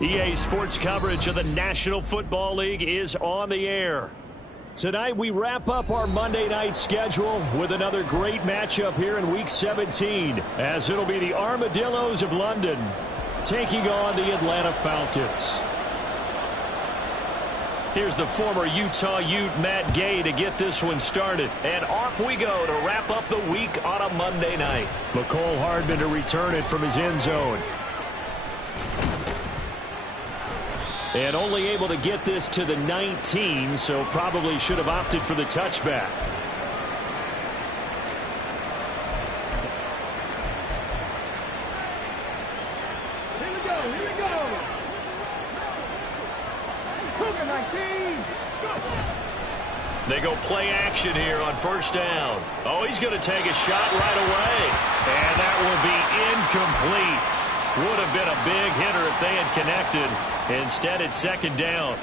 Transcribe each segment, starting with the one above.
EA Sports coverage of the National Football League is on the air. Tonight we wrap up our Monday night schedule with another great matchup here in Week 17, as it'll be the Armadillos of London taking on the Atlanta Falcons. Here's the former Utah Ute Matt Gay to get this one started. And off we go to wrap up the week on a Monday night. McCole Hardman to return it from his end zone. And only able to get this to the 19, so probably should have opted for the touchback. Here we go, here we go. Cougar 19. Go. They go play action here on first down. Oh, he's going to take a shot right away. And that will be incomplete. Would have been a big hitter if they had connected. Instead, it's second down.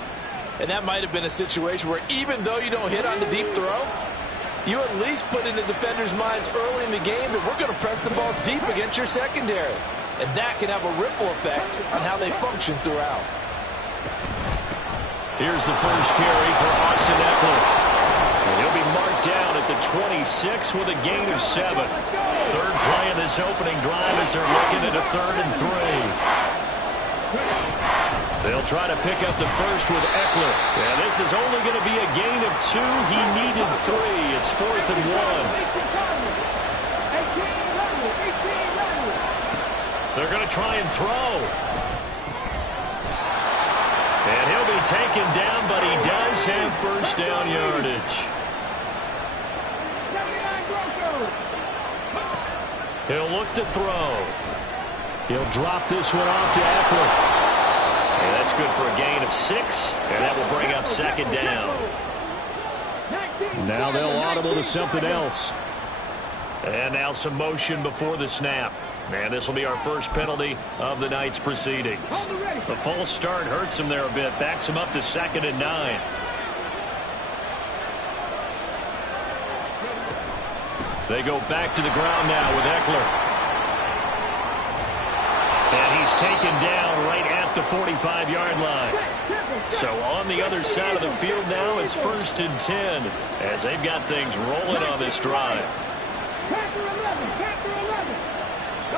And that might have been a situation where even though you don't hit on the deep throw, you at least put in the defender's minds early in the game that we're going to press the ball deep against your secondary. And that can have a ripple effect on how they function throughout. Here's the first carry for Austin Eckler. And he'll be marked down at the 26 with a gain of 7. Third play of this opening drive as they're looking at a 3rd and 3. They'll try to pick up the first with Eckler. Yeah, this is only going to be a gain of 2. He needed 3. It's 4th and 1. They're going to try and throw. And he'll be taken down, but he does have first down yardage. He'll look to throw. He'll drop this one off to Eckler. And that's good for a gain of 6, and that will bring up second down. Now they'll audible to something else. And now some motion before the snap. And this will be our first penalty of the night's proceedings. The false start hurts him there a bit. Backs him up to 2nd and 9. They go back to the ground now with Eckler. And he's taken down right at the 45-yard line. So on the other side of the field now, it's 1st and 10 as they've got things rolling on this drive.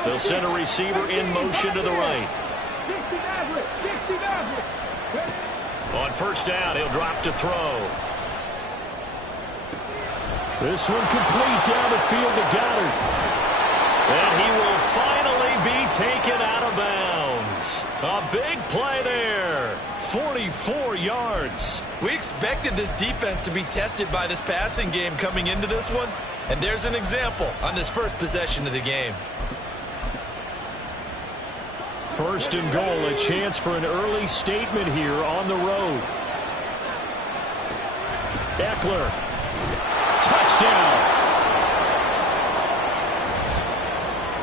They'll send a receiver in motion to the right. On first down, he'll drop to throw. This one complete down the field to Goddard. And he will finally be taken out of bounds. A big play there. 44 yards. We expected this defense to be tested by this passing game coming into this one. And there's an example on this first possession of the game. 1st and goal, a chance for an early statement here on the road. Eckler. Touchdown.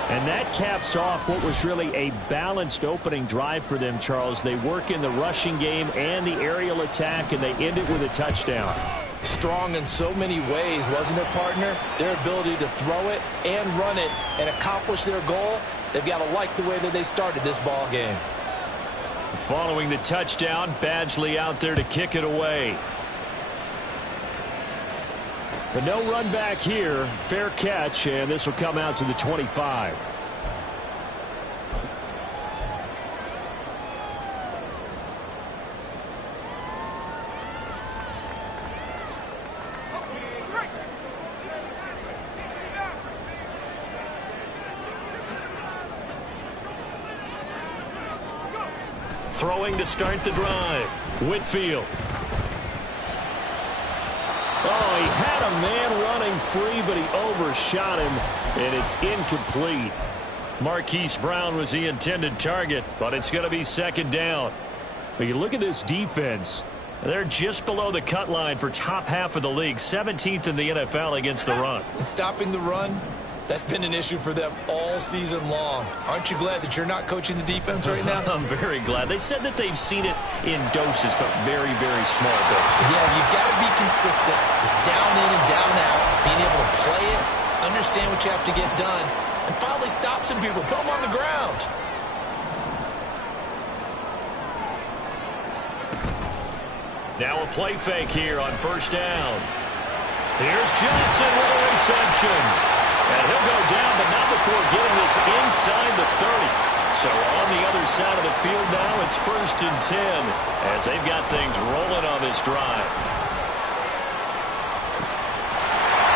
And that caps off what was really a balanced opening drive for them, Charles. They work in the rushing game and the aerial attack, and they end it with a touchdown. Strong in so many ways, wasn't it, partner? Their ability to throw it and run it and accomplish their goal. They've got to like the way that they started this ball game. Following the touchdown, Badgley out there to kick it away. But no run back here. Fair catch, and this will come out to the 25. Throwing to start the drive. Whitfield. Oh, he had a man running free, but he overshot him, and it's incomplete. Marquise Brown was the intended target, but it's going to be second down. But you look at this defense. They're just below the cut line for top half of the league, 17th in the NFL against the run. And stopping the run, that's been an issue for them all season long. Aren't you glad that you're not coaching the defense right now? I'm very glad. They said that they've seen it in doses, but very, very small doses. Yeah, you've got to be consistent. Just down in and down out, being able to play it, understand what you have to get done, and finally stop some people, put them on the ground. Now a play fake here on first down. Here's Johnson with a reception. And he'll go down, but not before getting this inside the 30. So on the other side of the field now, it's 1st and 10 as they've got things rolling on this drive.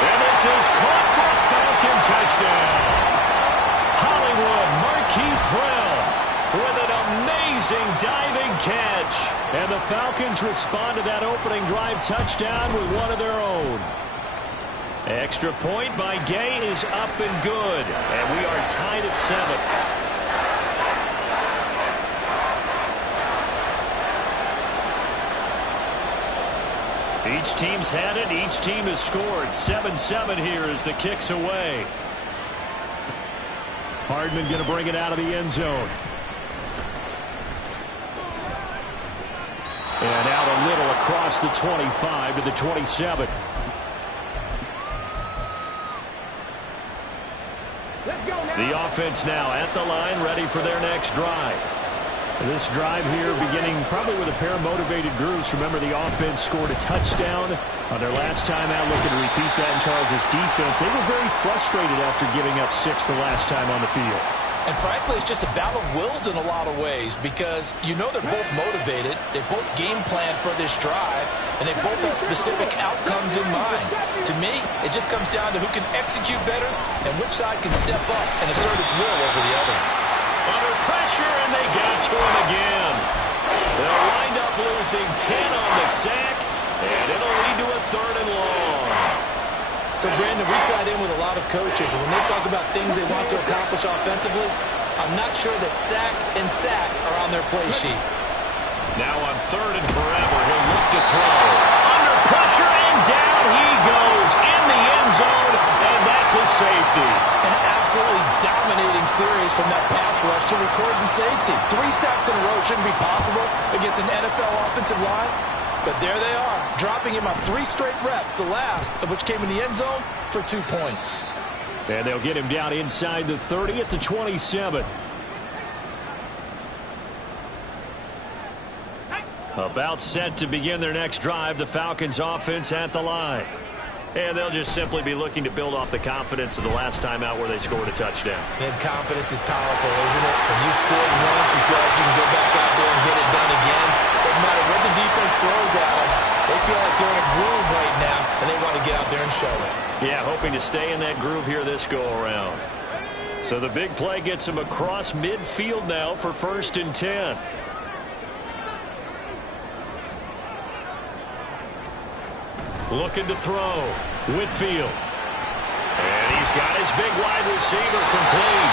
And this is caught for a Falcon touchdown. Hollywood Marquise Brown with an amazing diving catch. And the Falcons respond to that opening drive touchdown with one of their own. Extra point by Gay is up and good. And we are tied at 7. Each team's had it. Each team has scored. 7-7 here as the kick's away. Hardman going to bring it out of the end zone. And out a little across the 25 to the 27. The offense now at the line, ready for their next drive. This drive here beginning probably with a pair of motivated groups. Remember, the offense scored a touchdown on their last time out. Looking to repeat that in Charles' defense. They were very frustrated after giving up 6 the last time on the field. And frankly, it's just a battle of wills in a lot of ways because you know they're both motivated. They both game plan for this drive, and they both have specific outcomes in mind. To me, it just comes down to who can execute better and which side can step up and assert its will over the other. Under pressure, and they got to him again. They'll wind up losing 10 on the sack, and it'll lead to a 3rd and long. So, Brandon, we sat in with a lot of coaches, and when they talk about things they want to accomplish offensively, I'm not sure that sack and sack are on their play sheet. Now on 3rd and forever, he'll look to throw. Under pressure, and down he goes in the end zone, and that's a safety. An absolutely dominating series from that pass rush to record the safety. 3 sacks in a row shouldn't be possible against an NFL offensive line. But there they are, dropping him on 3 straight reps, the last of which came in the end zone for 2 points. And they'll get him down inside the 30 at the 27. About set to begin their next drive, the Falcons offense at the line. And they'll just simply be looking to build off the confidence of the last time out where they scored a touchdown. And confidence is powerful, isn't it? When you scored once, you feel like you can go back out there and get it done again. Doesn't matter what the defense throws at them. They feel like they're in a groove right now, and they want to get out there and show it. Yeah, hoping to stay in that groove here this go-around. So the big play gets them across midfield now for 1st and 10. Looking to throw. Whitfield. And he's got his big wide receiver complete.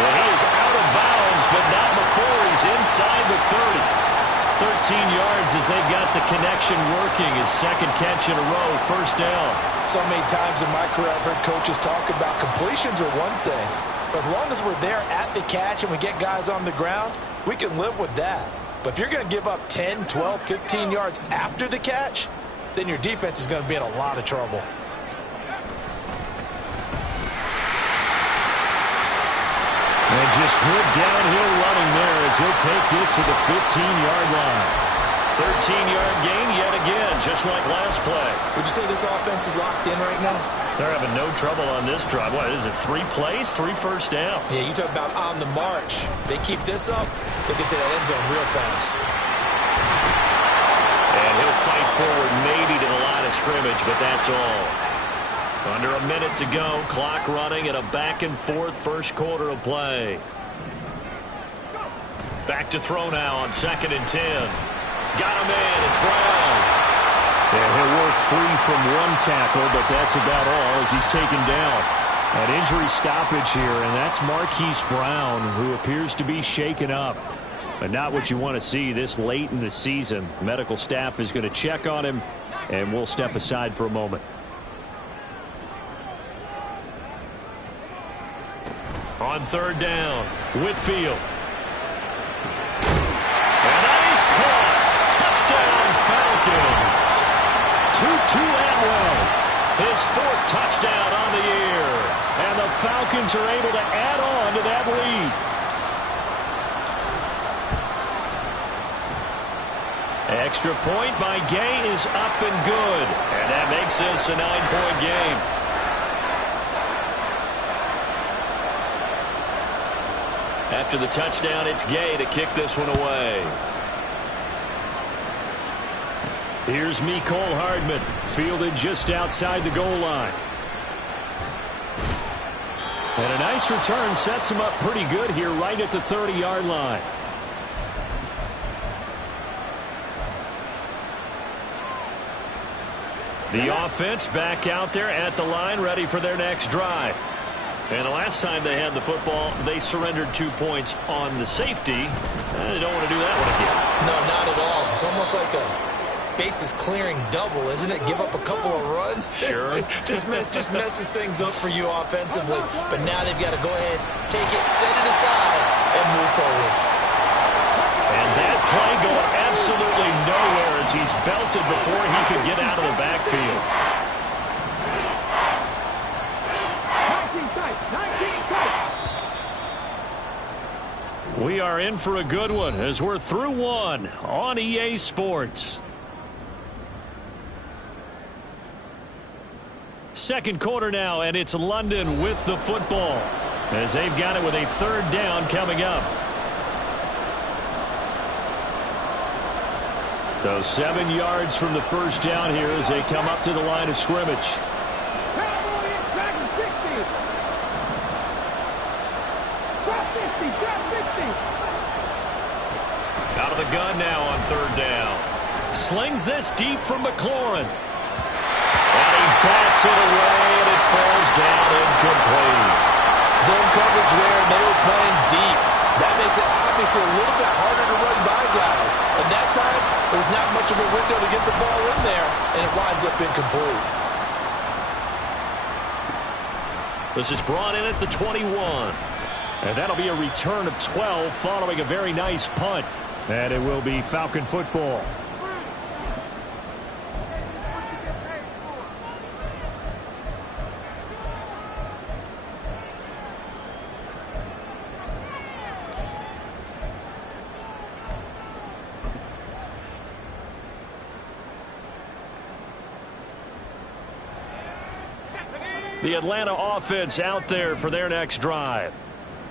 Well, he is out of bounds, but not before he's inside the 30. 13 yards as they've got the connection working. His 2nd catch in a row, 1st down. So many times in my career I've heard coaches talk about completions are one thing. But as long as we're there at the catch and we get guys on the ground, we can live with that. But if you're going to give up 10, 12, 15 yards after the catch, then your defense is going to be in a lot of trouble. And just good downhill running there as he'll take this to the 15-yard line. 13-yard gain yet again, just like last play. Would you say this offense is locked in right now? They're having no trouble on this drive. What is it, 3 plays, 3 first downs? Yeah, you talk about on the march. They keep this up, they'll get to that end zone real fast. And he'll fight forward maybe to the line of scrimmage, but that's all. Under a minute to go, clock running, and a back-and-forth first quarter of play. Back to throw now on 2nd and 10. Got a man, it's Brown. And he'll work free from 1 tackle, but that's about all as he's taken down. An injury stoppage here, and that's Marquise Brown, who appears to be shaken up. But not what you want to see this late in the season. Medical staff is going to check on him, and we'll step aside for a moment. On 3rd down, Whitfield. And that is caught. Touchdown, Falcons. Tutu Atwell, his 4th touchdown on the year. And the Falcons are able to add on to that lead. Extra point by Gay is up and good. And that makes this a 9-point game. After the touchdown, it's Gay to kick this one away. Here's Mecole Hardman, fielded just outside the goal line. And a nice return sets him up pretty good here right at the 30-yard line. The offense back out there at the line, ready for their next drive. And the last time they had the football, they surrendered 2 points on the safety. They don't want to do that one again. No, not at all. It's almost like a bases clearing double, isn't it? Give up a couple of runs. Sure. just messes things up for you offensively. But now they've got to go ahead, take it, set it aside, and move forward. And that play going absolutely nowhere as he's belted before he could get out of the backfield. 19 tight. We are in for a good one as we're through one on EA Sports. Second quarter now, and it's London with the football as they've got it with a third down coming up. So 7 yards from the first down here as they come up to the line of scrimmage. Out of the gun now on third down. Slings this deep from McLaurin. And he bats it away, and it falls down incomplete. Zone coverage there, and they were playing deep. That makes it obviously a little bit harder to run by guys. And that time, there's not much of a window to get the ball in there, and it winds up incomplete. This is brought in at the 21. And that'll be a return of 12 following a very nice punt. And it will be Falcon football. The Atlanta offense out there for their next drive.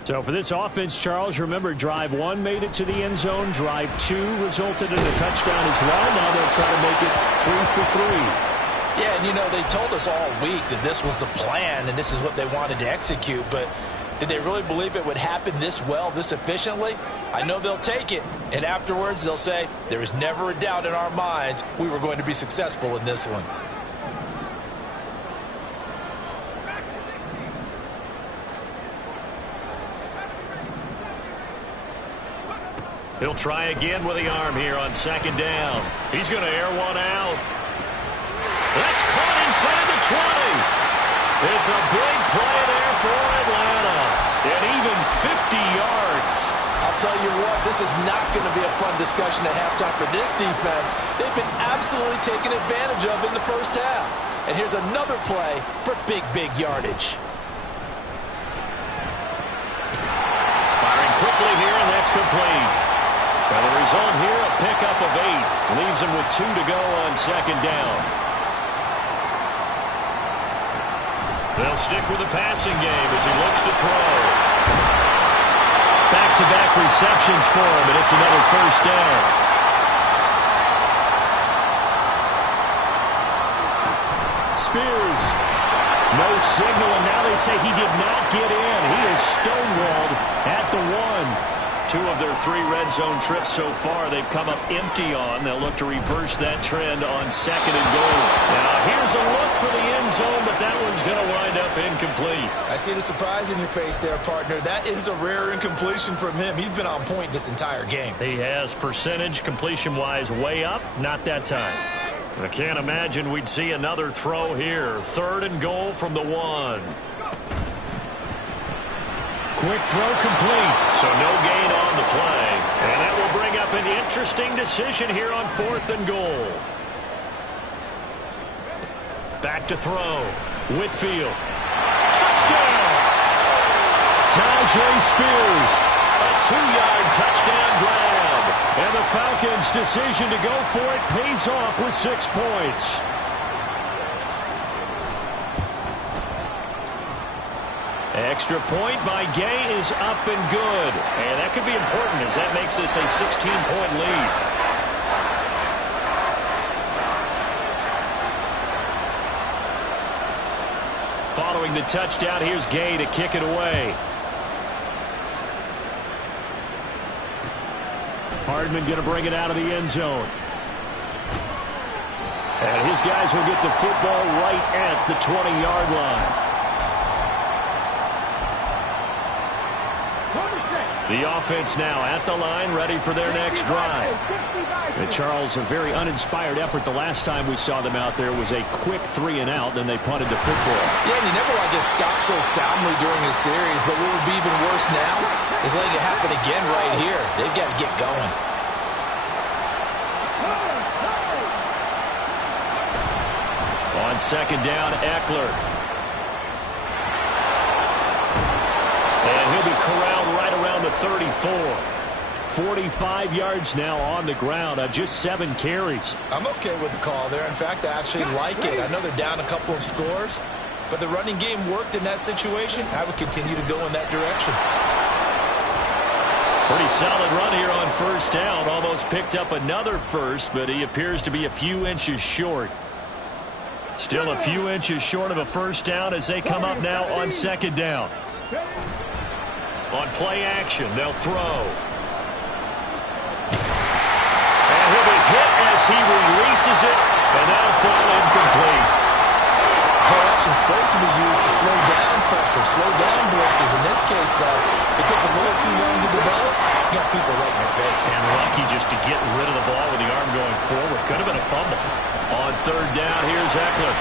So for this offense, Charles, remember drive 1 made it to the end zone. Drive 2 resulted in a touchdown as well. Now they'll try to make it 3 for 3. Yeah, and you know, they told us all week that this was the plan and this is what they wanted to execute. But did they really believe it would happen this well, this efficiently? I know they'll take it. And afterwards, they'll say, there was never a doubt in our minds we were going to be successful in this one. He'll try again with the arm here on second down. He's going to air one out. That's caught inside the 20. It's a big play there for Atlanta. And even 50 yards. I'll tell you what, this is not going to be a fun discussion at halftime for this defense. They've been absolutely taken advantage of in the first half. And here's another play for big, big yardage. Firing quickly here, and that's complete. And the result here, a pickup of 8. Leaves him with 2 to go on second down. They'll stick with the passing game as he looks to throw. Back-to-back receptions for him, and it's another first down. Spears. No signal, and now they say he did not get in. He is stonewalled at the 1. 2 of their 3 red zone trips so far they've come up empty on. They'll look to reverse that trend on second and goal. Now here's a look for the end zone, but that one's going to wind up incomplete. I see the surprise in your face there, partner. That is a rare incompletion from him. He's been on point this entire game. He has percentage completion-wise way up. Not that time. I can't imagine we'd see another throw here. Third and goal from the 1. Quick throw complete, so no gain on the play. And that will bring up an interesting decision here on 4th and goal. Back to throw. Whitfield. Touchdown! Tajay Spears. A 2-yard touchdown grab. And the Falcons' decision to go for it pays off with 6 points. Extra point by Gay is up and good. And that could be important as that makes this a 16-point lead. Following the touchdown, here's Gay to kick it away. Hardman going to bring it out of the end zone. And his guys will get the football right at the 20-yard line. The offense now at the line, ready for their next drive. And Charles, a very uninspired effort the last time we saw them out there was a quick 3-and-out, then they punted the football. Yeah, and you never want to get stopped so soundly during a series, but what would be even worse now is letting it happen again right here. They've got to get going. On second down, Eckler. And he'll be corralled right around the 34. 45 yards now on the ground on just 7 carries. I'm okay with the call there. In fact, I actually like it. I know they're down a couple of scores, but the running game worked in that situation. I would continue to go in that direction. Pretty solid run here on first down. Almost picked up another first, but he appears to be a few inches short. Still a few inches short of a first down as they come up now on second down. On play action, they'll throw. And he'll be hit as he releases it, and that'll fall incomplete. Play action is supposed to be used to slow down pressure, slow down blitzes. In this case, though, if it takes a little too long to develop, you got people right in your face. And lucky just to get rid of the ball with the arm going forward. Could have been a fumble. On third down, here's Eckler.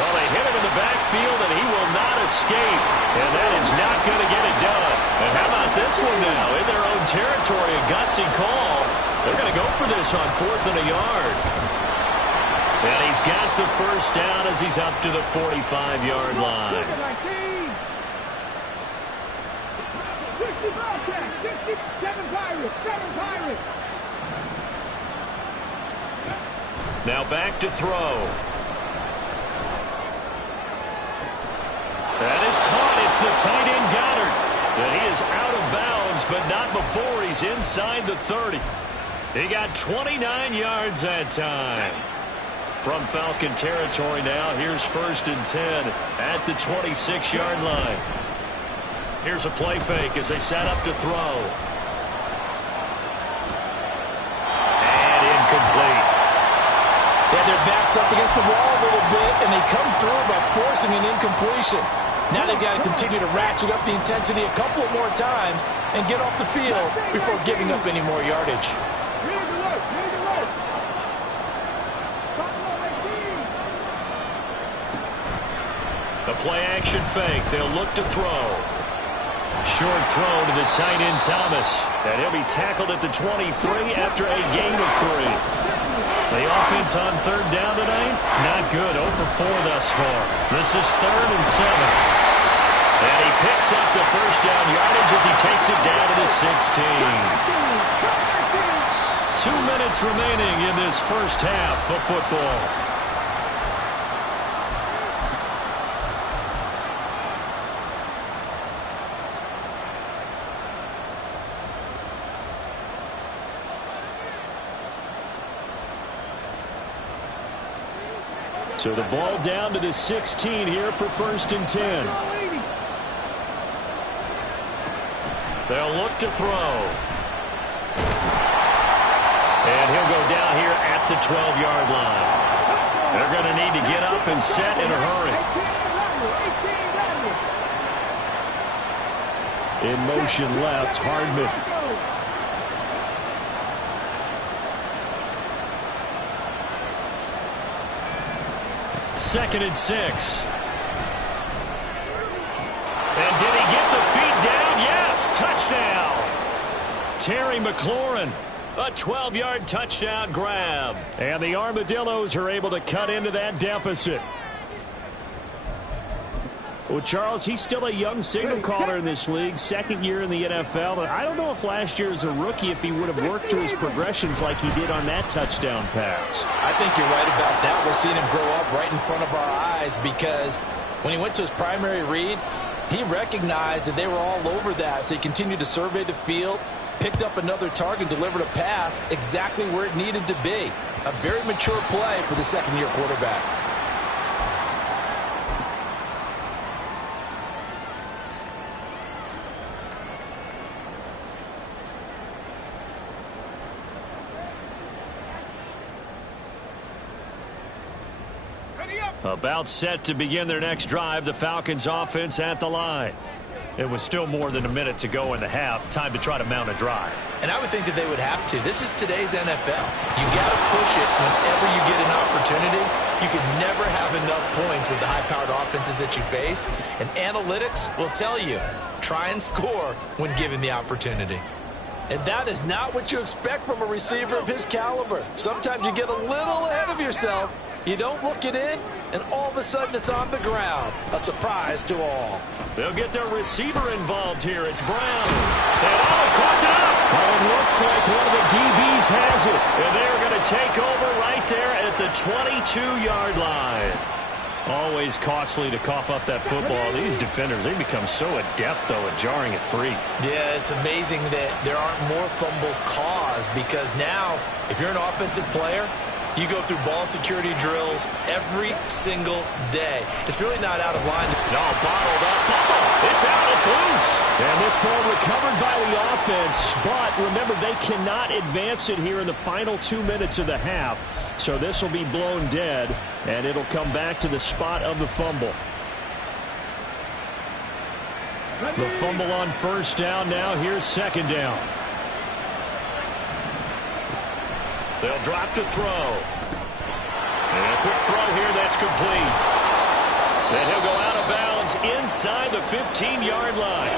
Well, they hit him in the backfield, and he will not escape. And that is not going to get it done. And how about this one now? In their own territory, a gutsy call. They're going to go for this on 4th and a yard. And he's got the first down as he's up to the 45-yard line. Now back to throw. That is caught. It's the tight end Goddard. And he is out of bounds, but not before he's inside the 30. He got 29 yards that time. From Falcon territory now, here's 1st and 10 at the 26-yard line. Here's a play fake as they set up to throw. And incomplete. Yeah, their backs up against the wall a little bit, and they come through by forcing an incompletion. Now they've got to continue to ratchet up the intensity a couple of more times and get off the field before giving up any more yardage. The play-action fake. They'll look to throw. Short throw to the tight end Thomas. And he'll be tackled at the 23 after a gain of 3. The offense on third down tonight, not good. 0 for 4 thus far. This is 3rd and 7. And he picks up the first down yardage as he takes it down to the 16. 2 minutes remaining in this first half of football. So the ball down to the 16 here for 1st and 10. They'll look to throw. And he'll go down here at the 12-yard line. They're going to need to get up and set in a hurry. In motion left, Hardman. 2nd and 6. And did he get the feet down? Yes, touchdown. Terry McLaurin, a 12-yard touchdown grab. And the Armadillos are able to cut into that deficit. Well, Charles, he's still a young signal caller in this league, second year in the NFL. And I don't know if last year as a rookie if he would have worked through his progressions like he did on that touchdown pass. I think you're right about that. We're seeing him grow up right in front of our eyes because when he went to his primary read, he recognized that they were all over that. So he continued to survey the field, picked up another target, delivered a pass exactly where it needed to be. A very mature play for the second-year quarterback. About set to begin their next drive, the Falcons offense at the line. It was still more than a minute to go in the half. Time to try to mount a drive. And I would think that they would have to. This is today's NFL. You got to push it whenever you get an opportunity. You can never have enough points with the high-powered offenses that you face. And analytics will tell you, try and score when given the opportunity. And that is not what you expect from a receiver of his caliber. Sometimes you get a little ahead of yourself. You don't look it in, and all of a sudden it's on the ground. A surprise to all. They'll get their receiver involved here. It's Brown. And caught it up. Well, it looks like one of the DBs has it. And they're going to take over right there at the 22-yard line. Always costly to cough up that football. These defenders, they become so adept, though, at jarring it free. Yeah, it's amazing that there aren't more fumbles caused because now, if you're an offensive player, you go through ball security drills every single day. It's really not out of line. No, bottled up. Fumble. It's out. It's loose. And this ball recovered by the offense. But remember, they cannot advance it here in the final 2 minutes of the half. So this will be blown dead, and it'll come back to the spot of the fumble. The fumble on first down now. Here's second down. They'll drop to throw. And a quick throw here that's complete. Then he'll go out of bounds inside the 15-yard line.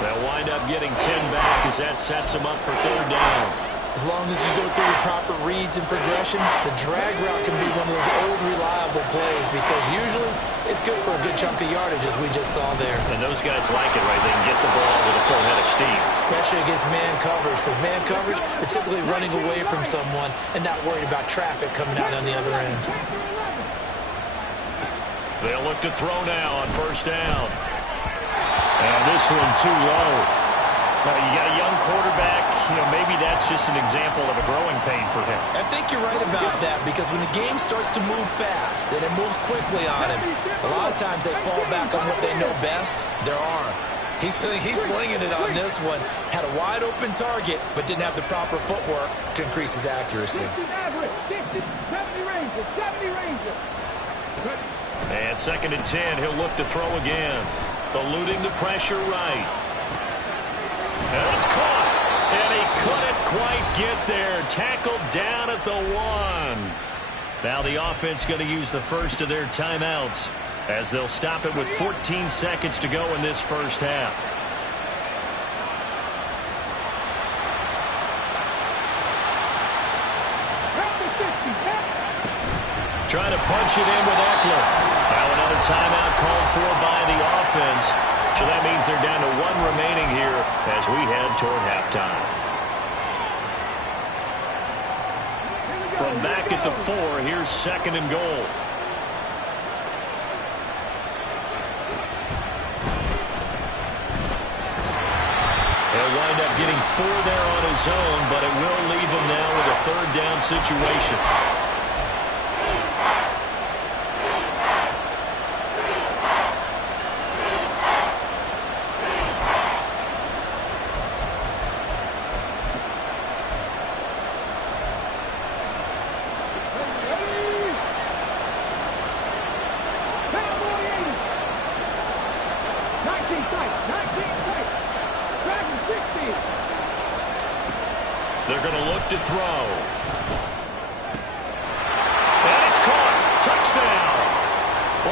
They'll wind up getting 10 back as that sets them up for third down. As long as you go through your proper reads and progressions, the drag route can be one of those old reliable plays because usually it's good for a good chunk of yardage as we just saw there. And those guys like it, right? They can get the ball with a full head of steam. Especially against man coverage because man coverage, they're typically running away from someone and not worried about traffic coming out on the other end. They'll look to throw now on first down. And this one too low. You got a young quarterback, maybe that's just an example of a growing pain for him. I think you're right about that because when the game starts to move fast and it moves quickly on him, a lot of times they fall back on what they know best, their arm. He's slinging it on this one. Had a wide open target, but didn't have the proper footwork to increase his accuracy. And second and 10, he'll look to throw again. Eluding the pressure right. And it's caught. And he couldn't quite get there. Tackled down at the 1. Now the offense going to use the first of their timeouts as they'll stop it with 14 seconds to go in this first half. Trying to punch it in with Eckler. Now another timeout called for by the offense. So that means they're down to 1 remaining here as we head toward halftime. From back at the 4, here's second and goal. He'll wind up getting 4 there on his own, but it will leave him now with a third down situation. They're going to look to throw. And it's caught. Touchdown.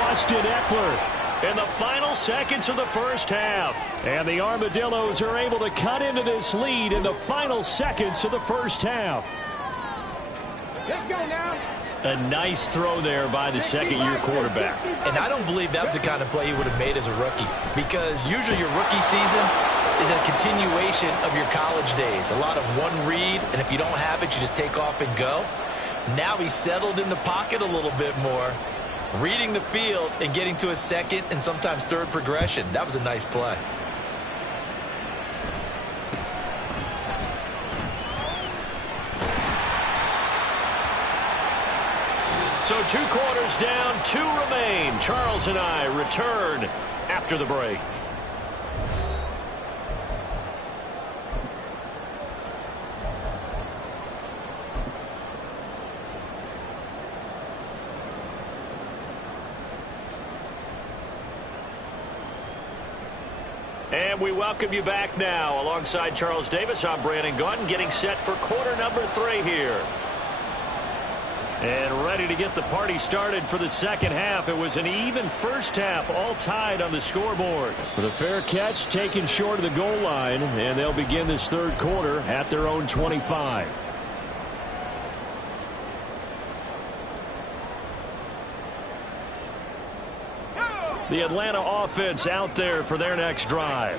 Austin Eckler in the final seconds of the first half. And the Armadillos are able to cut into this lead in the final seconds of the first half. Let's go now. A nice throw there by the second-year quarterback. And I don't believe that was the kind of play he would have made as a rookie, because usually your rookie season is a continuation of your college days. A lot of one read, and if you don't have it, you just take off and go. Now he's settled in the pocket a little bit more, reading the field and getting to a second and sometimes third progression. That was a nice play. So 2 quarters down, 2 remain. Charles and I return after the break. And we welcome you back now. Alongside Charles Davis, I'm Brandon Gaudin, getting set for quarter number 3 here. And ready to get the party started for the second half. It was an even first half, all tied on the scoreboard. With a fair catch taken short of the goal line, and they'll begin this third quarter at their own 25. The Atlanta offense out there for their next drive.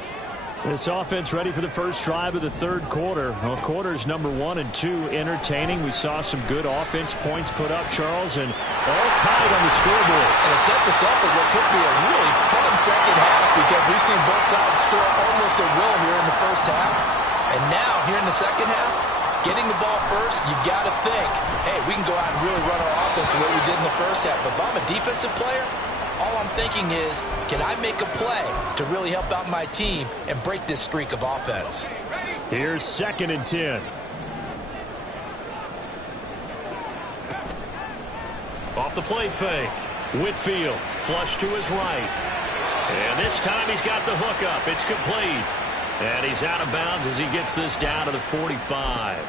This offense ready for the first drive of the third quarter. Well, quarters number 1 and 2 entertaining. We saw some good offense points put up, Charles, and all tied on the scoreboard. And it sets us up for what could be a really fun second half, because we've seen both sides score almost at will here in the first half. And now, here in the second half, getting the ball first, you've got to think, hey, we can go out and really run our offense the way we did in the first half. But if I'm a defensive player, all I'm thinking is, can I make a play to really help out my team and break this streak of offense? Here's 2nd and 10. Off the play fake. Whitfield flush to his right. And this time he's got the hook up. It's complete. And he's out of bounds as he gets this down to the 45.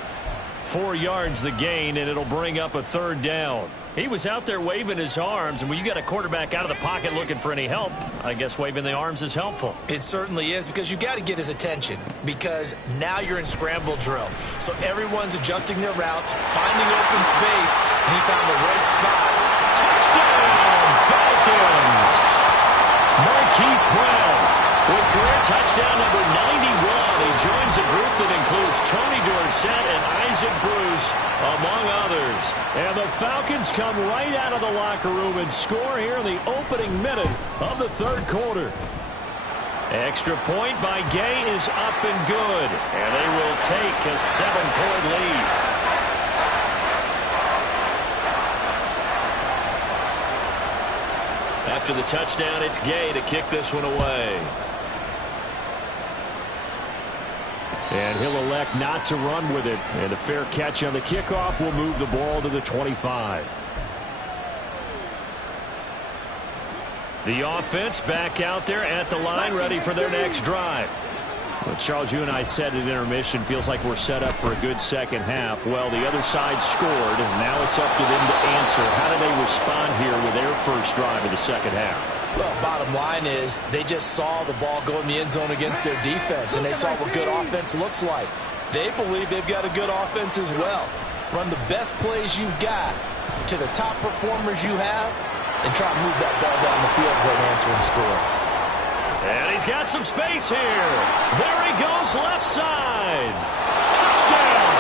4 yards the gain, and it'll bring up a third down. He was out there waving his arms, and when you got a quarterback out of the pocket looking for any help, I guess waving the arms is helpful. It certainly is, because you got to get his attention, because now you're in scramble drill. So everyone's adjusting their routes, finding open space, and he found the right spot. Touchdown, Falcons! Marquise Brown with career touchdown number 91. He joins a group that includes Tony Dorsett and Isaac Bruce, among others. And the Falcons come right out of the locker room and score here in the opening minute of the third quarter. Extra point by Gay is up and good, and they will take a 7-point lead. After the touchdown, it's Gay to kick this one away. And he'll elect not to run with it. And a fair catch on the kickoff will move the ball to the 25. The offense back out there at the line, ready for their next drive. Well, Charles, you and I said at intermission, feels like we're set up for a good second half. Well, the other side scored, and now it's up to them to answer. How do they respond here with their first drive of the second half? Well, bottom line is they just saw the ball go in the end zone against their defense, and they saw what good offense looks like. They believe they've got a good offense as well. Run the best plays you've got to the top performers you have, and try to move that ball down the field for an answering score. And he's got some space here. There he goes, left side. Touchdown!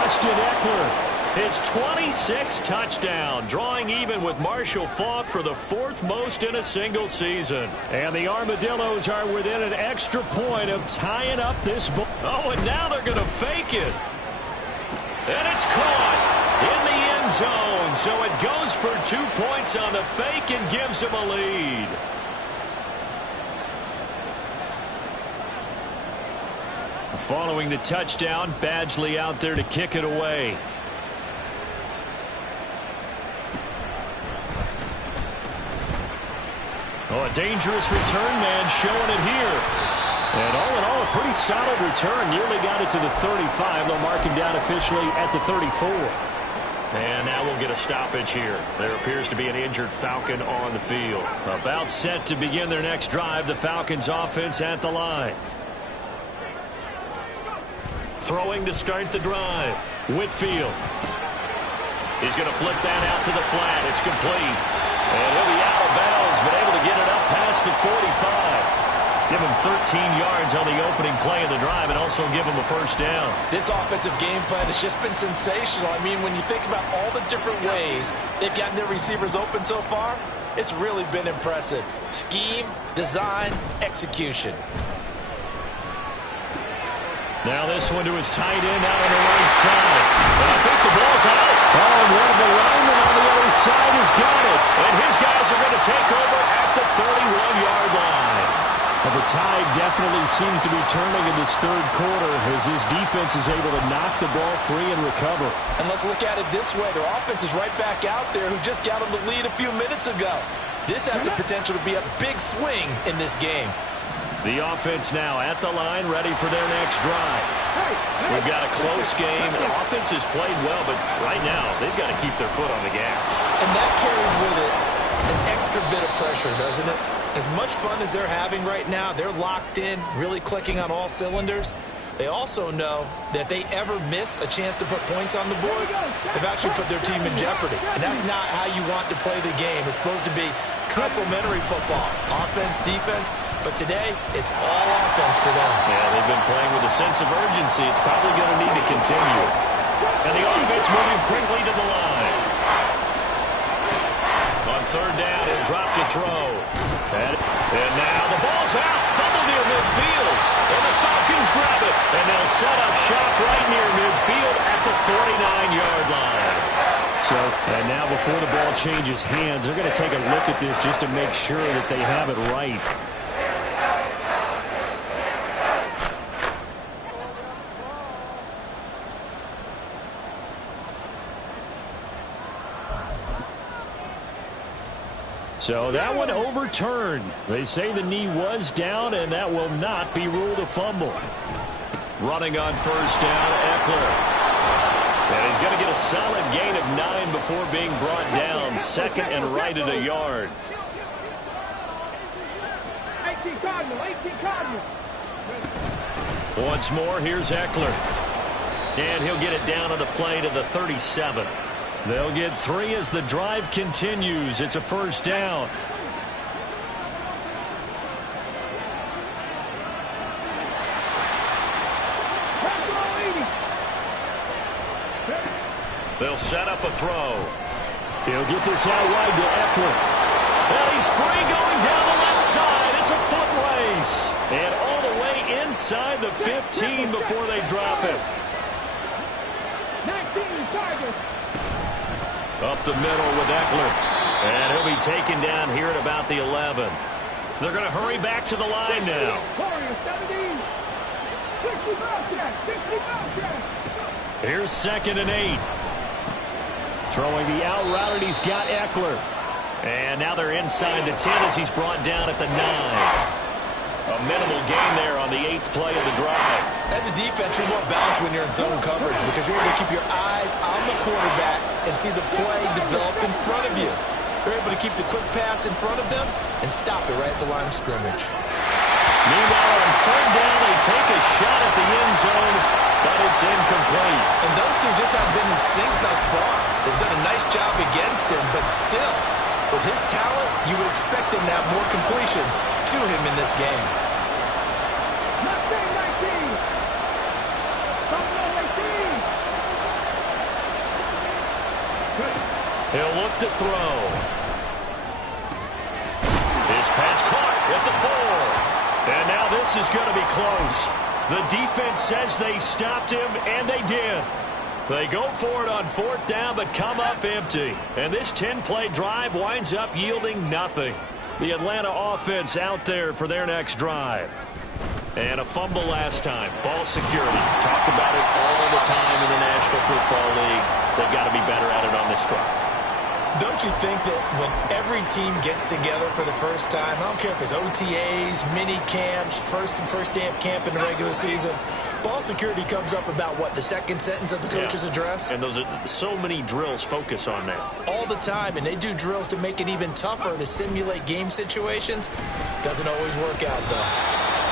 Austin Eckler. His 26th touchdown, drawing even with Marshall Faulk for the 4th most in a single season. And the Armadillos are within an extra point of tying up this ball. Oh, and now they're going to fake it. And it's caught in the end zone. So it goes for 2 points on the fake and gives them a lead. Following the touchdown, Badgley out there to kick it away. Oh, a dangerous return man showing it here. And all in all, a pretty solid return. Nearly got it to the 35. They'll mark him down officially at the 34. And now we'll get a stoppage here. There appears to be an injured Falcon on the field. About set to begin their next drive. The Falcons offense at the line. Throwing to start the drive. Whitfield. He's going to flip that out to the flat. It's complete. And he'll be out of bounds, but able to get it up past the 45. Give him 13 yards on the opening play of the drive and also give him a first down. This offensive game plan has just been sensational. I mean, when you think about all the different ways they've gotten their receivers open so far, it's really been impressive. Scheme, design, execution. Now this one to his tight end out on the right side. And I think the ball's out. Oh, and one of the linemen on the other side has got it. And his guys are going to take over at the 31-yard line. Well, the tide definitely seems to be turning in this third quarter as his defense is able to knock the ball free and recover. And let's look at it this way. Their offense is right back out there who just got them the lead a few minutes ago. This has the potential to be a big swing in this game. The offense now at the line, ready for their next drive. We've got a close game. The offense has played well, but right now they've got to keep their foot on the gas. And that carries with it an extra bit of pressure, doesn't it? As much fun as they're having right now, they're locked in, really clicking on all cylinders. They also know that they ever miss a chance to put points on the board, they've actually put their team in jeopardy. And that's not how you want to play the game. It's supposed to be complementary football, offense, defense. But today, it's all offense for them. Yeah, they've been playing with a sense of urgency. It's probably going to need to continue. And the offense moving quickly to the line. On third down, he'll drop to throw. And now the ball's out. Fumble near midfield. And the Falcons grab it. And they'll set up shop right near midfield at the 49-yard line. So, and now before the ball changes hands, they're going to take a look at this just to make sure that they have it right. So that one overturned. They say the knee was down, and that will not be ruled a fumble. Running on first down, Eckler. And he's going to get a solid gain of 9 before being brought down. Second and right at a yard. 18 Cardinal, 18 Cardinal. Once more, here's Eckler. And he'll get it down on the play to the 37. They'll get 3 as the drive continues. It's a first down. They'll set up a throw. He'll get this out wide to Eckler. And he's free going down the left side. It's a foot race. And all the way inside the 15 before they drop it. 19 targets. Up the middle with Eckler. And he'll be taken down here at about the 11. They're going to hurry back to the line now. 60 Here's second and 8. Throwing the out route, and he's got Eckler. And now they're inside the 10 as he's brought down at the 9. A minimal gain there on the 8th play of the drive. As a defense, you're more balanced when you're in zone coverage because you're able to keep your eyes on the quarterback and see the play develop in front of you. You're able to keep the quick pass in front of them and stop it right at the line of scrimmage. Meanwhile, on third down, they take a shot at the end zone, but it's incomplete. And those two just haven't been in sync thus far. They've done a nice job against him, but still, with his talent, you would expect him to have more completions to him in this game. 19. He'll look to throw. His pass caught at the 4. And now this is going to be close. The defense says they stopped him, and they did. They go for it on fourth down, but come up empty. And this 10-play drive winds up yielding nothing. The Atlanta offense out there for their next drive. And a fumble last time. Ball security. Talk about it all the time in the National Football League. They've got to be better at it on this drive. Don't you think that when every team gets together for the first time, I don't care if it's OTAs, mini camps, first day of camp in the regular season, ball security comes up about, what, the second sentence of the coach's address? And those are so many drills focus on that. All the time, and they do drills to make it even tougher to simulate game situations. Doesn't always work out, though.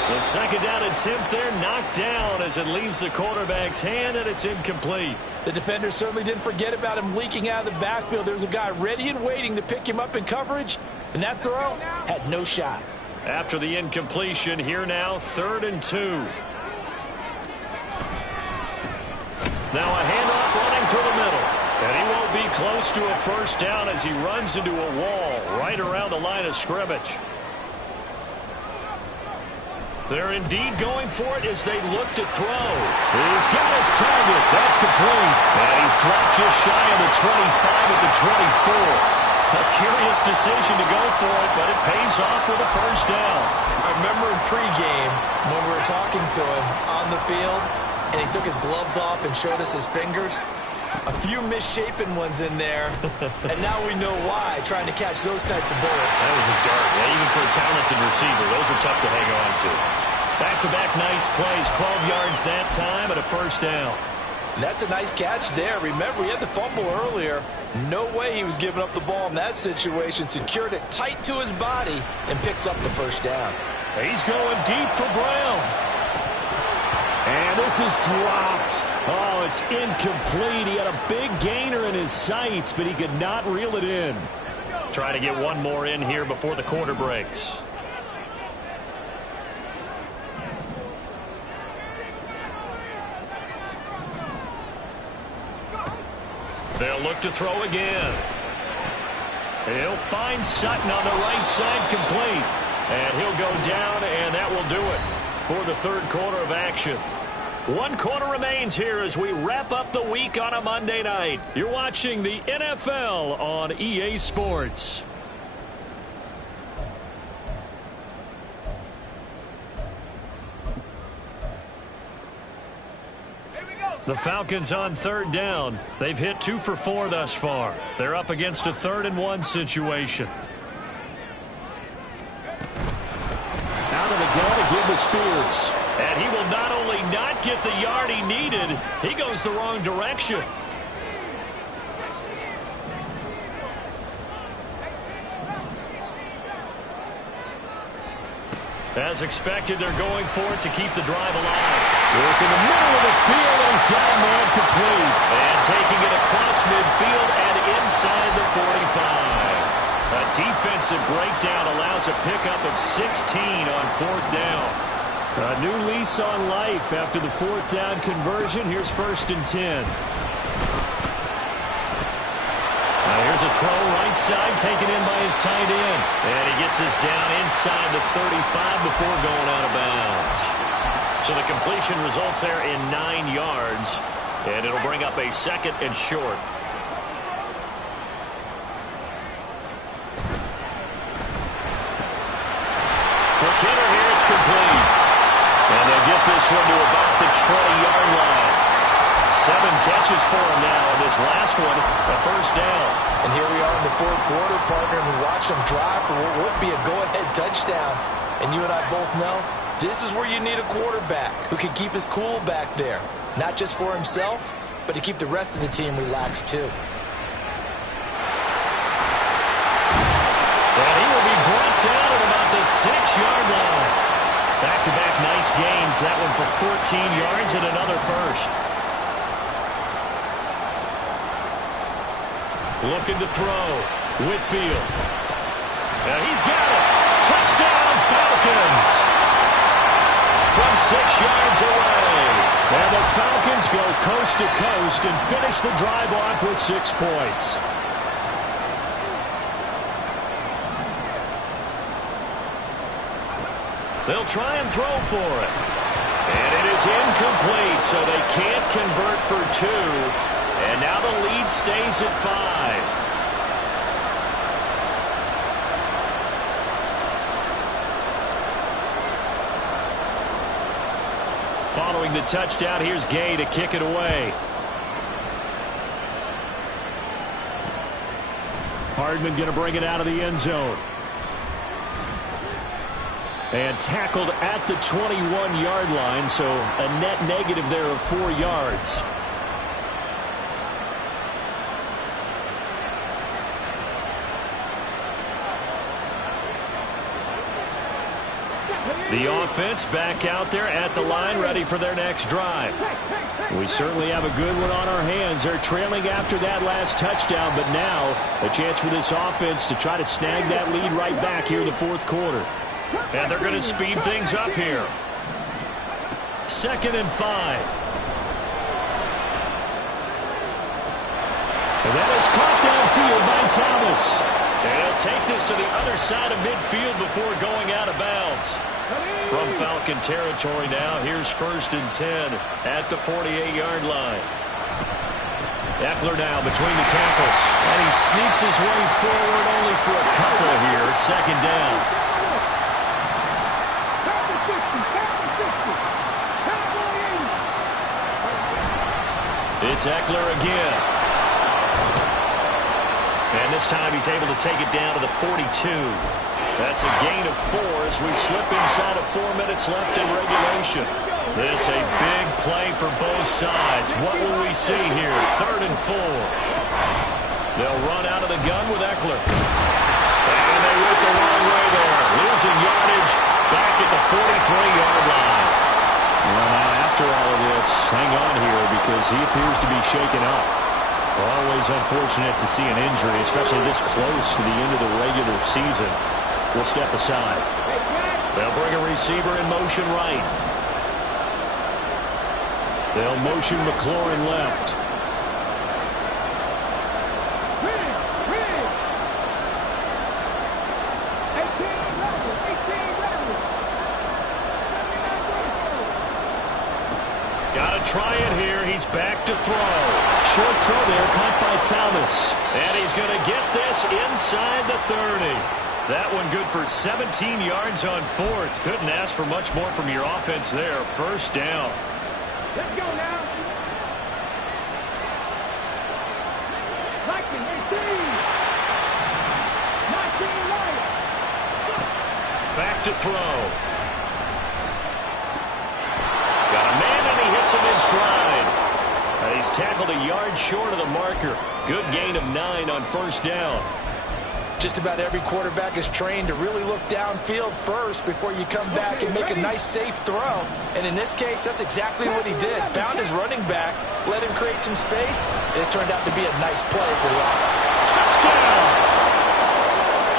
The second down attempt there knocked down as it leaves the quarterback's hand, and it's incomplete. The defender certainly didn't forget about him leaking out of the backfield. There's a guy ready and waiting to pick him up in coverage, and that throw had no shot. After the incompletion, here now, 3rd and 2. Now a handoff running through the middle. And he won't be close to a first down as he runs into a wall right around the line of scrimmage. They're indeed going for it as they look to throw. He's got his target. That's complete. And he's dropped just shy of the 25 at the 24. A curious decision to go for it, but it pays off with a first down. I remember in pregame when we were talking to him on the field, and he took his gloves off and showed us his fingers. A few misshapen ones in there, and now we know why, trying to catch those types of bullets. That was a dart. Yeah, even for a talented receiver, those are tough to hang on to. Back-to-back nice plays, 12 yards that time, and a first down. That's a nice catch there. Remember, he had the fumble earlier. No way he was giving up the ball in that situation. Secured it tight to his body and picks up the first down. He's going deep for Brown. And this is dropped. Oh, it's incomplete. He had a big gainer in his sights, but he could not reel it in. Try to get one more in here before the quarter breaks. They'll look to throw again. He'll find Sutton on the right side, complete. And he'll go down, and that will do it for the third quarter of action. One quarter remains here as we wrap up the week on a Monday night. You're watching the NFL on EA Sports. The Falcons on 3rd down. They've hit 2 for 4 thus far. They're up against a 3rd and 1 situation. Out of the gun to give to Spears. And he will not only not get the yard he needed, he goes the wrong direction. As expected, they're going for it to keep the drive alive. Work in the middle of the field, and he's got a man complete. And taking it across midfield and inside the 45. A defensive breakdown allows a pickup of 16 on 4th down. A new lease on life after the 4th down conversion. Here's 1st and 10. Now here's a throw right side taken in by his tight end. And he gets this down inside the 35 before going out of bounds. So the completion results there in 9 yards. And it'll bring up a 2nd and short. Quick hitter here, it's complete. And they'll get this one to about the 20-yard line. 7 catches for him now, and this last one, a first down. And here we are in the 4th quarter, partner, and we watch them drive for what would be a go-ahead touchdown. And you and I both know this is where you need a quarterback who can keep his cool back there. Not just for himself, but to keep the rest of the team relaxed too. And he will be brought down at about the 6-yard line. Back-to-back nice gains. That one for 14 yards and another first. Looking to throw. Whitfield. And he's got it. Touchdown, Falcons. From 6 yards away. And the Falcons go coast to coast and finish the drive off with 6 points. They'll try and throw for it. And it is incomplete, so they can't convert for 2. And now the lead stays at 5. Following the touchdown, here's Gay to kick it away. Hardman going to bring it out of the end zone. And tackled at the 21-yard line, so a net negative there of 4 yards. The offense back out there at the line, ready for their next drive. We certainly have a good one on our hands. They're trailing after that last touchdown, but now a chance for this offense to try to snag that lead right back here in the fourth quarter. And they're going to speed things up here. 2nd and 5. And that is caught downfield by Thomas. And he'll take this to the other side of midfield before going out of bounds. From Falcon territory now, here's 1st and 10 at the 48-yard line. Eckler now between the tackles. And he sneaks his way forward only for a couple here. 2nd down. It's Eckler again. And this time he's able to take it down to the 42. That's a gain of 4 as we slip inside of 4 minutes left in regulation. This a big play for both sides. What will we see here? 3rd and 4. They'll run out of the gun with Eckler. And they went the wrong way there. Losing yardage back at the 43-yard line. Well, now after all of this, hang on here because he appears to be shaken up. Always unfortunate to see an injury, especially this close to the end of the regular season. We'll step aside. They'll bring a receiver in motion right. They'll motion McLaurin left. Got to try it here. He's back to throw. Short throw there, caught by Thomas. And he's going to get this inside the 30. That one good for 17 yards on 4th. Couldn't ask for much more from your offense there. 1st down. Let's go now. Lightning, 18. 19 right. Back to throw. Got a man and he hits him in stride. He's tackled a yard short of the marker. Good gain of 9 on 1st down. Just about every quarterback is trained to really look downfield first before you come back and make a nice, safe throw. And in this case, that's exactly what he did. Found his running back, let him create some space, and it turned out to be a nice play for the offense. Touchdown!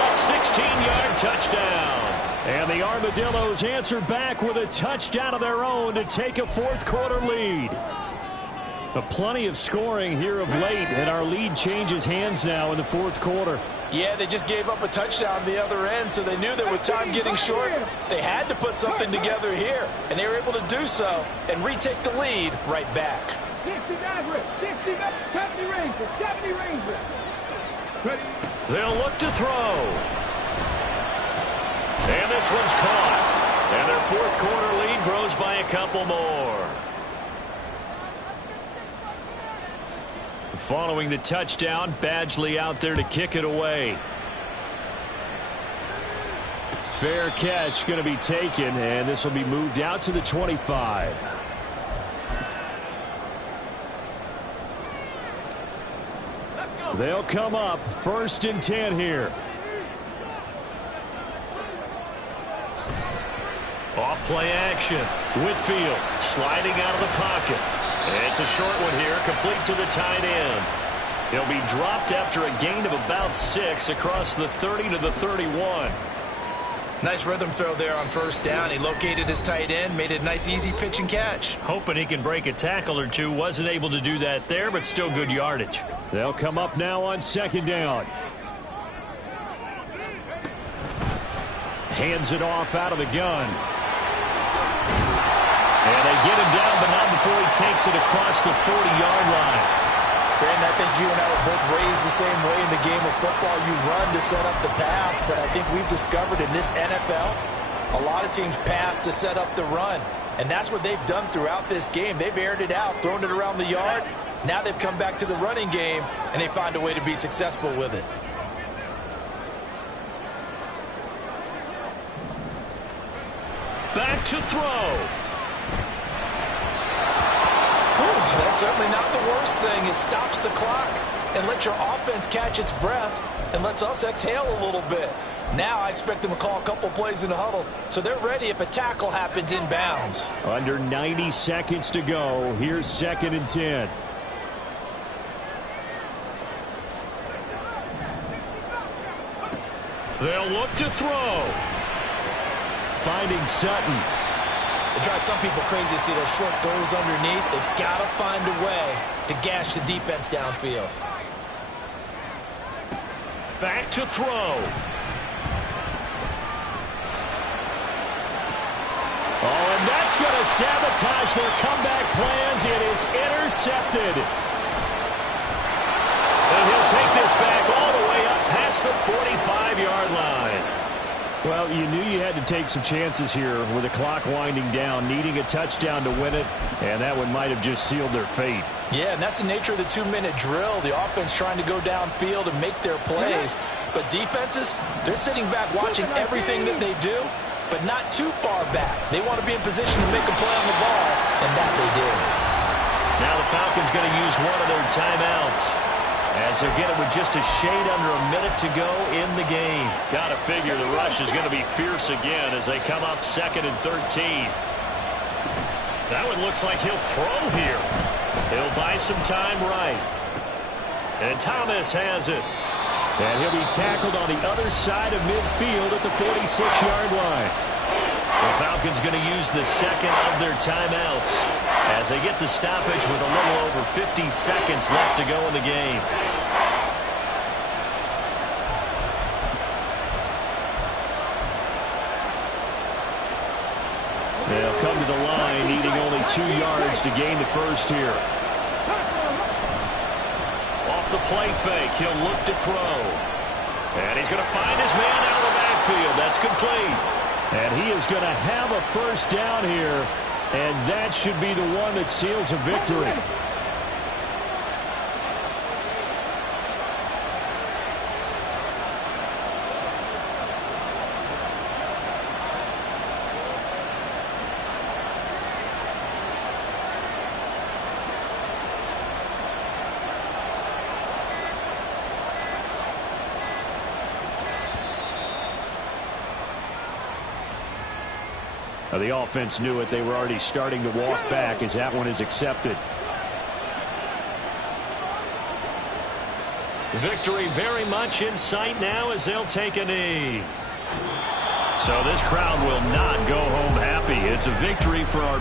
A 16-yard touchdown. And the Armadillos answer back with a touchdown of their own to take a fourth-quarter lead. Plenty of scoring here of late, and our lead changes hands now in the fourth quarter. Yeah, they just gave up a touchdown the other end, so they knew that with time getting short, they had to put something together here, and they were able to do so and retake the lead right back. 60 Maverick, 60 70 Ranger, 70 Ranger. They'll look to throw. And this one's caught. And their fourth quarter lead grows by a couple more. Following the touchdown, Badgley out there to kick it away. Fair catch going to be taken, and this will be moved out to the 25. They'll come up 1st and 10 here. Off play action. Whitfield sliding out of the pocket. It's a short one here, complete to the tight end. He'll be dropped after a gain of about 6 across the 30 to the 31. Nice rhythm throw there on 1st down. He located his tight end, made it a nice, easy pitch and catch. Hoping he can break a tackle or two. Wasn't able to do that there, but still good yardage. They'll come up now on 2nd down. Hands it off out of the gun. And they get him down, but not before he takes it across the 40-yard line. Brandon, I think you and I were both raised the same way in the game of football. You run to set up the pass, but I think we've discovered in this NFL, a lot of teams pass to set up the run. And that's what they've done throughout this game. They've aired it out, thrown it around the yard. Now they've come back to the running game, and they find a way to be successful with it. Back to throw. That's certainly not the worst thing. It stops the clock. and let your offense catch its breath and lets us exhale a little bit. Now I expect them to call a couple plays in the huddle so they're ready if a tackle happens inbounds. Under 90 seconds to go. Here's 2nd and 10. They'll look to throw. Finding Sutton. It drives some people crazy to see those short throws underneath. They've got to find a way to gash the defense downfield. Back to throw. Oh, and that's going to sabotage their comeback plans. It is intercepted. And he'll take this back all the way up past the 45-yard line. Well, you knew you had to take some chances here with the clock winding down, needing a touchdown to win it, and that one might have just sealed their fate. Yeah, and that's the nature of the 2-minute drill. The offense trying to go downfield and make their plays. But defenses, they're sitting back watching everything that they do, but not too far back. They want to be in position to make a play on the ball, and that they did. Now the Falcons going to use one of their timeouts as they're getting with just a shade under a minute to go in the game. Got to figure the rush is going to be fierce again as they come up 2nd and 13. That one looks like he'll throw here. He'll buy some time right. And Thomas has it. And he'll be tackled on the other side of midfield at the 46-yard line. The Falcons going to use the 2nd of their timeouts as they get the stoppage with a little over 50 seconds left to go in the game. They'll come to the line, needing only 2 yards to gain the first here. Off the play fake, he'll look to throw. And he's going to find his man out of the backfield. That's complete. And he is going to have a first down here, and that should be the one that seals a victory. The offense knew it. They were already starting to walk back as that one is accepted. Victory very much in sight now as they'll take a knee. So this crowd will not go home happy. It's a victory for our